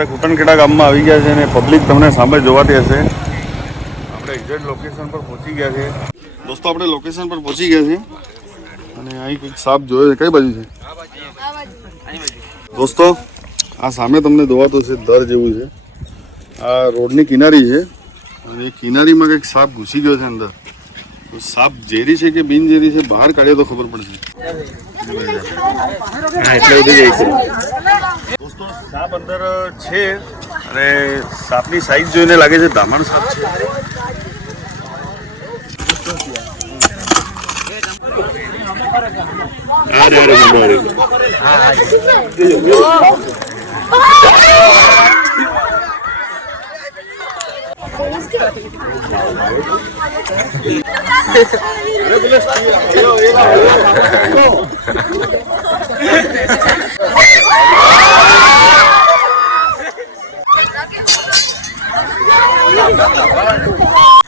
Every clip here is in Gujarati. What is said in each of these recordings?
આપણે કુટનખેડા ગામમાં આવી ગયા છે અને પબ્લિક તમને સામે જોવાતી હશે. આપણે એક્ઝેક્ટ લોકેશન પર પહોંચી ગયા છે દોસ્તો. આપણે લોકેશન પર પહોંચી ગયા છે અને અહીં કંઈક સાપ જોયો છે. કઈ બાજુ છે દોસ્તો? આ સામે તમને જોવાતું છે દર જેવું છે. આ રોડની કિનારી છે અને એ કિનારીમાં કંઈક સાપ ઘૂસી ગયો છે અંદર. તો સાપ ઝેરી છે કે બિનઝેરી છે બહાર કાઢીએ તો ખબર પડશે. દોસ્તો સાપ અંદર છે અને સાપની સાઈઝ જોઈને લાગે છે ધામણ સાપ છે.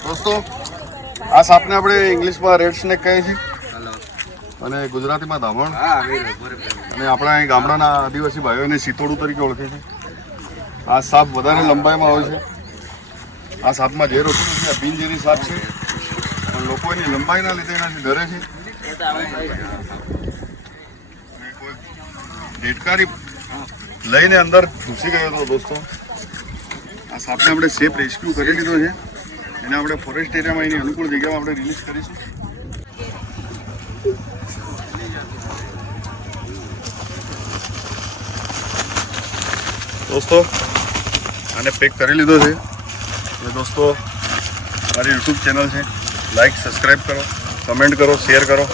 દોસ્તો આ સાપને આપણે ઇંગ્લિશમાં રેડ સ્નેક કહે છે અને ગુજરાતીમાં ધામણ અને આપણા અહીં ગામડાના આદિવાસી ભાઈઓને સિતોડું તરીકે ઓળખે છે. આ સાપ વધારે લંબાઈમાં આવે છે. આ સાપમાં ઝેર હોતું નથી. આ બિનઝેરી સાપ છે પણ લોકો એની લંબાઈના લીધે એનાથી ડરે છે. કોઈ ડેટકારી લઈને અંદર ઘૂસી ગયો હતો દોસ્તો. આ સાપને આપણે સેફ રેસ્ક્યુ કરી લીધો છે. એને આપણે ફોરેસ્ટ એરિયામાં એની અનુકૂળ જગ્યામાં આપણે રિલીઝ કરીશું. દોસ્તો આને પેક કરી લીધો છે. અને દોસ્તો મારી યુટ્યુબ ચેનલ છે, લાઈક સબસ્ક્રાઈબ કરો, કમેન્ટ કરો, શેર કરો.